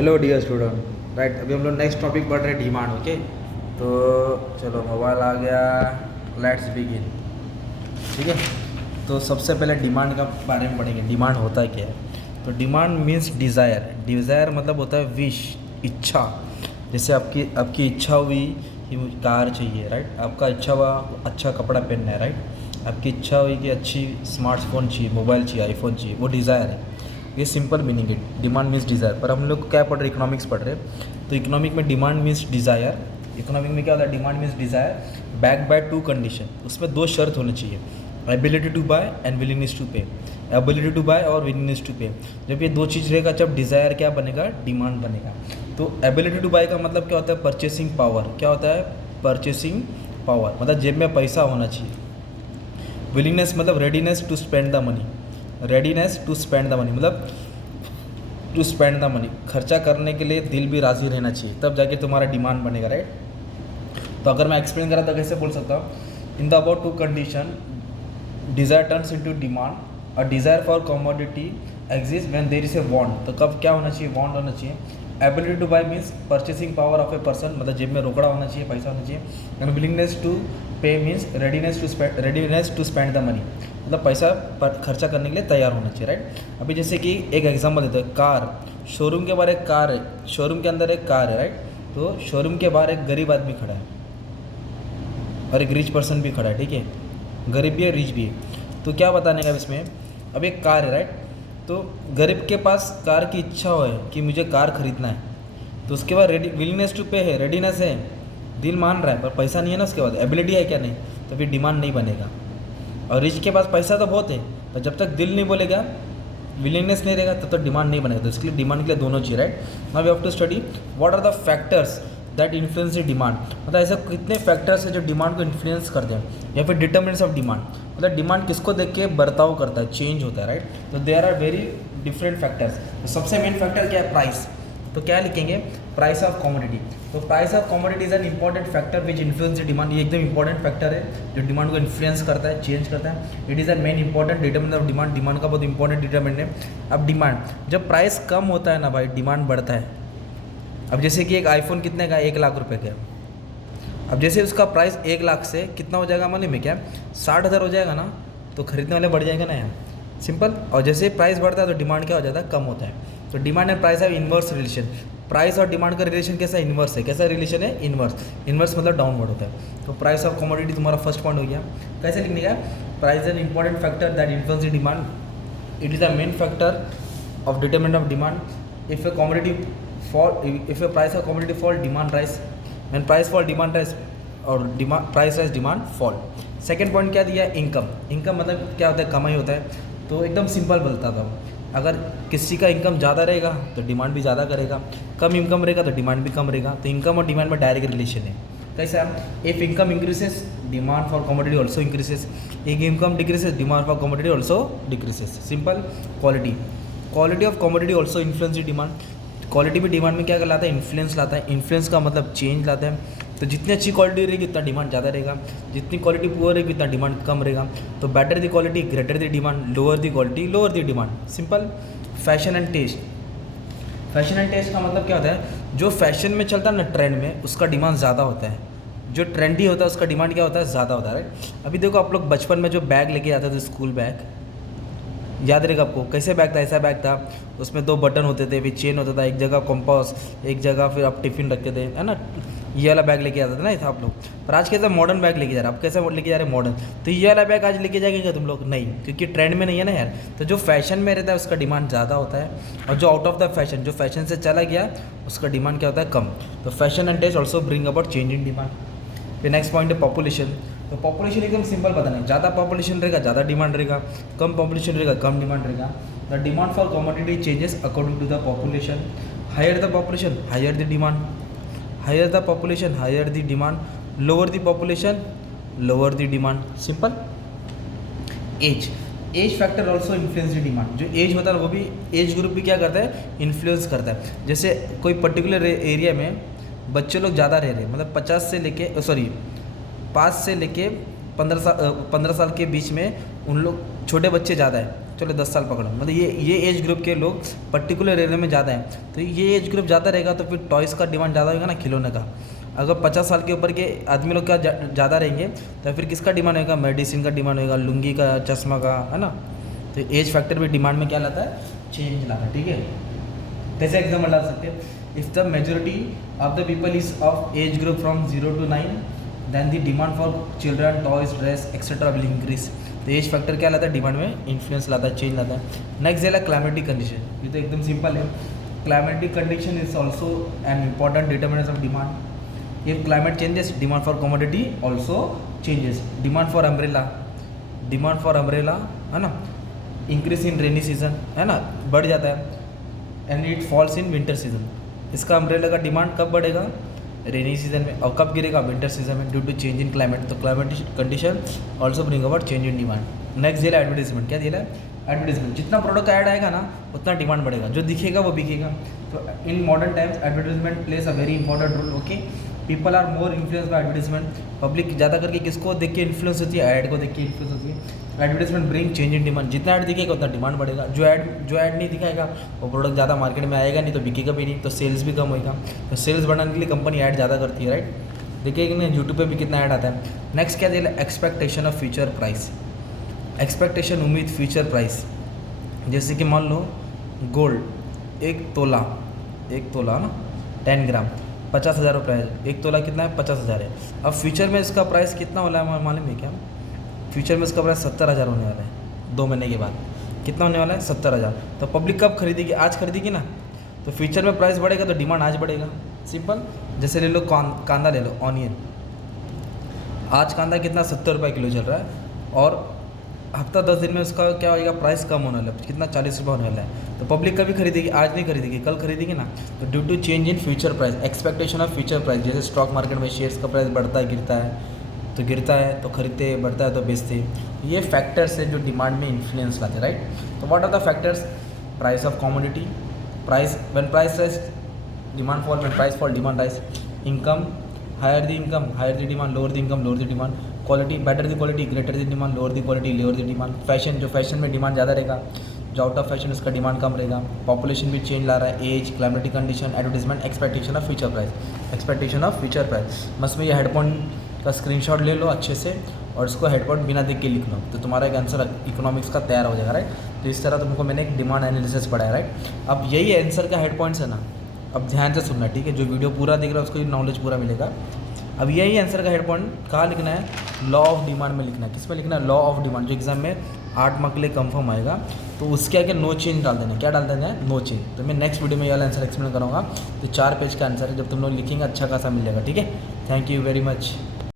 Hello dear student. Right, अभी हम लोग नेक्स्ट टॉपिक पढ़ रहे हैं डिमांड। ओके, तो चलो मोबाइल आ गया, लेट्स बिगिन। ठीक है, तो सबसे पहले डिमांड का बारे में पढ़ेंगे। डिमांड होता है क्या है? तो डिमांड मीन्स डिज़ायर। डिज़ायर मतलब होता है विश, इच्छा। जैसे आपकी इच्छा हुई कि मुझे कार चाहिए, राइट। आपका इच्छा हुआ अच्छा कपड़ा पहनना है, राइट। आपकी इच्छा हुई कि अच्छी स्मार्टफोन चाहिए, मोबाइल चाहिए, आईफोन चाहिए, वो डिज़ायर है। ये सिंपल मीनिंग है, डिमांड मीन्स डिज़ायर। पर हम लोग क्या पढ़ रहे हैं? इकोनॉमिक्स पढ़ रहे हैं। तो इकोनॉमिक में डिमांड मीन्स डिज़ायर। इकोनॉमिक में क्या होता है? Demand means desire back by two condition. उसमें दो शर्त होनी चाहिए, ability to buy and willingness to pay. Ability to buy और विलिंगनेस टू पे, जब ये दो चीज़ रहेगा जब डिज़ायर क्या बनेगा? डिमांड बनेगा। तो एबिलिटी टू बाय का मतलब क्या होता है? Purchasing power. क्या होता है? परचेसिंग पावर मतलब जेब में पैसा होना चाहिए। विलिंगनेस मतलब readiness to spend the money. Readiness to spend the money मतलब टू स्पेंड द मनी, खर्चा करने के लिए दिल भी राज़ी रहना चाहिए, तब जाके तुम्हारा डिमांड बनेगा, राइट। तो अगर मैं एक्सप्लेन करा तो कैसे बोल सकता हूँ? In the about two condition desire turns into demand. A desire for commodity exist when there is a want. तो कब क्या होना चाहिए? वांट होना चाहिए। Ability to buy means purchasing power of a person, मतलब जेब में रोकड़ा होना चाहिए, पैसा होना चाहिए। And willingness to pay means readiness to spend the money, मतलब पैसा खर्चा करने के लिए तैयार होना चाहिए, राइट। अभी जैसे कि एक एग्जांपल देते हैं, कार। शोरूम के बाहर एक कार है, शोरूम के अंदर एक कार है, राइट। तो शोरूम के बाहर एक गरीब आदमी खड़ा है और एक रिच पर्सन भी खड़ा है, ठीक है। गरीब भी है, रिच भी है। तो क्या बताने का इसमें? अब एक कार है, राइट। तो गरीब के पास कार की इच्छा हो है कि मुझे कार खरीदना है, तो उसके बाद विलिंगनेस टू पे है, रेडीनेस है, दिल मान रहा है, पर पैसा नहीं है ना। उसके बाद एबिलिटी है क्या? नहीं, तो फिर डिमांड नहीं बनेगा। और रिच के पास पैसा तो बहुत है, पर जब तक दिल नहीं बोलेगा, विलिंगनेस नहीं रहेगा, तब तक डिमांड नहीं बनेगा। तो इसके लिए डिमांड के लिए दोनों चाहिए, right. Now we have to study what are the factors that influence the demand. मतलब ऐसे कितने फैक्टर्स हैं जो डिमांड को इन्फ्लुएंस करते हैं, या फिर डिटर्मिनेंट्स ऑफ डिमांड। मतलब डिमांड किसको देख के बर्ताव करता है, चेंज होता है, राइट। तो there are very different factors. तो सबसे मेन फैक्टर क्या है? प्राइस। तो क्या लिखेंगे? Price of commodity. तो price of commodity is an important factor which influence the demand. ये एकदम इंपॉर्टेंट फैक्टर है जो डिमांड को इन्फ्लुएंस करता है, चेंज करता है। It is a main important determinant of demand. Demand का बहुत इंपॉर्टेंट डिटरमिनेंट है। अब डिमांड जब प्राइस कम होता है ना भाई, डिमांड बढ़ता है। अब जैसे कि एक आईफोन कितने का? 1 लाख रुपए का। अब जैसे उसका प्राइस 1 लाख से कितना हो जाएगा मालूम है क्या? 60,000 हो जाएगा ना, तो खरीदने वाले बढ़ जाएगा ना यार, सिंपल। और जैसे प्राइस बढ़ता है तो डिमांड क्या हो जाता है? कम होता है। तो डिमांड एंड प्राइस है इन्वर्स रिलेशन। प्राइस और डिमांड का रिलेशन कैसा? इन्वर्स है। कैसा रिलेशन है? इन्वर्स। इन्वर्स मतलब डाउनवर्ड होता है। तो प्राइस ऑफ कमोडिटी तुम्हारा फर्स्ट पॉइंट हो गया। कैसे लिखने का? Price N important factor that influence the demand. It is the main factor of determinant of demand. If A commodity fall, if a price of commodity fall, demand rise. When price fall, demand rise, और price rise, demand fall. Second point क्या दिया? Income. Income मतलब क्या होता है? कमाई होता है। तो एकदम सिंपल बोलता था, अगर किसी का इनकम ज़्यादा रहेगा तो डिमांड भी ज़्यादा करेगा, कम इनकम रहेगा तो डिमांड भी कम रहेगा। तो इनकम और डिमांड में डायरेक्ट रिलेशन है। कैसा? If income increases, demand for commodity also increases. एक income decreases, demand for commodity also decreases. Simple. Quality. Quality of commodity also influence the demand. Quality भी डिमांड में क्या लाता है? इन्फ्लुएंस लाता है। इन्फ्लुएंस का मतलब चेंज लाता है। तो जितनी अच्छी क्वालिटी रहेगी उतना डिमांड ज़्यादा रहेगा, जितनी क्वालिटी पुअर रहेगी उतना डिमांड कम रहेगा। तो better the quality, greater the demand, lower the quality, lower the demand. Simple. Fashion and taste. Fashion and taste का मतलब क्या होता है? जो फैशन में चलता है ना, ट्रेंड में, उसका डिमांड ज़्यादा होता है। जो ट्रेंडी होता है उसका डिमांड क्या होता है? ज़्यादा होता है, राइट। अभी देखो, आप लोग बचपन में जो बैग लेके आते थे, स्कूल बैग, याद रहेगा आपको? कैसे बैग था? ऐसा बैग था, उसमें 2 बटन होते थे, फिर चेन होता था, एक जगह कॉम्पास, एक जगह फिर आप टिफ़िन रखते थे, है ना। ये वाला बैग लेके आता था ना, ये था आप लोग। पर आज कैसा मॉडर्न बैग लेके जा रहे हैं? आप कैसे लेके जा रहे हैं? मॉडर्न। तो ये वाला बैग आज लेके जाएंगे क्या तुम लोग? नहीं, क्योंकि ट्रेंड में नहीं है ना यार। तो जो फैशन में रहता है उसका डिमांड ज़्यादा होता है, और जो आउट ऑफ द फैशन, जो फैशन से चला गया, उसका डिमांड क्या होता है? कम। तो fashion and taste also bring about change in demand. फिर नेक्स्ट पॉइंट है पॉपुलेशन। तो पॉपुलेशन एकदम सिंपल पता नहीं, ज़्यादा पॉपुलेशन रहेगा ज़्यादा डिमांड रहेगा, कम पॉपुलेशन रहेगा कम डिमांड रहेगा। The demand for commodity changes according to the population. Higher the population, higher the demand. Higher the population, higher the demand. Lower the population, lower the demand. Simple. Age. Age factor also influence the demand. जो age होता है वो भी, age group भी क्या करता है? Influence करता है। जैसे कोई पर्टिकुलर एरिया में बच्चे लोग ज़्यादा रह रहे हैं, मतलब 50 से लेके 5 से लेके 15 साल के बीच में उन लोग छोटे बच्चे ज़्यादा है, चलो 10 साल पकड़ो, मतलब ये एज ग्रुप के लोग पर्टिकुलर एरिया में ज़्यादा हैं, तो ये एज ग्रुप ज़्यादा रहेगा तो फिर टॉयज़ का डिमांड ज़्यादा होगा ना, खिलौने का। अगर 50 साल के ऊपर के आदमी लोग का ज़्यादा रहेंगे तो फिर किसका डिमांड होगा, मेडिसिन का डिमांड होगा, लुंगी का, चश्मा का, है ना। तो एज फैक्टर भी डिमांड में क्या लाता है, चेंज लाता है, ठीक है। कैसे एग्जाम्पल डाल सकते हैं, if the majority of the people is of age group from 0 to 9 then the demand for children toys dress etcetera will increase. तो एज फैक्टर क्या लाता है, डिमांड में इन्फ्लुएंस लाता है, चेंज लाता है। नेक्स्ट है क्लाइमेटिक कंडीशन, ये तो एकदम सिंपल है। Climatic condition is also an important determinant of demand. If climate changes demand for commodity also changes. Demand for umbrella है ना, इंक्रीज इन रेनी सीजन, है ना, बढ़ जाता है, and it falls in winter season. इसका umbrella का demand कब बढ़ेगा, रेनी सीजन में, और कब गिरेगा, विंटर सीजन में, due to change in climate. तो climatic condition also bring about change in demand. Next दिया एडवर्टीजमेंट, क्या दिया है, एडवर्टीजमेंट। जितना प्रोडक्ट का ऐड आएगा ना उतना डिमांड बढ़ेगा, जो दिखेगा वो बिकेगा। तो in modern times advertisement plays a very important role. Okay, people are more influence by advertisement. Public ज़्यादा करके किसको देख के इन्फ्लुएंस होती है, ऐड को देख के इन्फ्लुएंस होती है। Advertisement bring change in demand. जितना ऐड दिखेगा उतना डिमांड बढ़ेगा। जो ऐड नहीं दिखाएगा वो प्रोडक्ट ज़्यादा मार्केट में आएगा नहीं, तो बिकेगा भी नहीं, तो सेल्स भी कम होगा। तो सेल्स बढ़ाने के लिए कंपनी ऐड ज़्यादा करती है, राइट। देखिए कि नहीं, यूट्यूब पे भी कितना ऐड आता है। नेक्स्ट क्या दिया, expectation of future price. Expectation, उम्मीद, फ्यूचर प्राइस। जैसे कि मान लो गोल्ड एक तोला ना 10 ग्राम 50,000 रुपये है। एक तोला कितना है, 50,000 है। अब फ्यूचर में इसका प्राइस कितना वाला है मालूम है क्या, फ्यूचर में इसका प्राइस 70,000 होने वाला है। 2 महीने के बाद कितना होने वाला है, 70,000। तो पब्लिक कब खरीदेगी, आज खरीदेगी ना। तो फ्यूचर में प्राइस बढ़ेगा तो डिमांड आज बढ़ेगा, सिंपल। जैसे ले लो कांदा ले लो, ऑनियन। आज कांदा कितना, 70 रुपये किलो चल रहा है, और हफ्ता 10 दिन में उसका क्या होगा, प्राइस कम होने वाला है, कितना, 40 रुपये होने वाला है। तो पब्लिक कभी खरीदेगी, आज नहीं खरीदेगी, कल खरीदेगी ना। तो due to change in future price, expectation of future price. जैसे स्टॉक मार्केट में शेयर्स का प्राइस बढ़ता है, गिरता है तो खरीदते, बढ़ता है तो बेचते। ये फैक्टर्स है जो डिमांड में इन्फ्लुएंस लाते हैं, राइट। तो what are the factors, price of commodity, price when price rise demand fall, when price fall demand rise. Income, higher the demand, lower the income, lower the demand. Quality, better the quality, greater the demand, lower the quality, lower the demand. Fashion, जो fashion में demand ज़्यादा रहेगा, जो out of fashion उसका demand कम रहेगा। Population भी change ला रहा है, age, climatic condition, advertisement, expectation of future price. Expectation of future price, बस में ये हेडफोन का स्क्रीनशॉट ले लो अच्छे से, और इसको हेडफोन बिना देख के लिख लो, तो तुम्हारा एक आंसर इकोनॉमिक्स का तैयार हो जाएगा, राइट। तो इस तरह तुमको मैंने एक डिमांड एनालिसिस पढ़ाया, राइट। अब यही आंसर का हेड पॉइंट्स है ना, अब ध्यान से सुनना, ठीक है। जो वीडियो पूरा देख रहा है उसको नॉलेज पूरा मिलेगा। अब यही आंसर का हेड पॉइंट कहाँ लिखना है, लॉ ऑफ डिमांड में लिखना है। किस में लिखना है, लॉ ऑफ डिमांड, जो एग्जाम में 8 मार्क के लिए कंफर्म आएगा। तो उसके आगे नो चेंज डाल देना, क्या डाल देना है, नो चेंज। तो मैं नेक्स्ट वीडियो में ये वाला आंसर एक्सप्लेन करूँगा। तो 4 पेज का आंसर है, जब तुम लोग लिखेंगे अच्छा खासा मिल जाएगा, ठीक है। Thank you very much.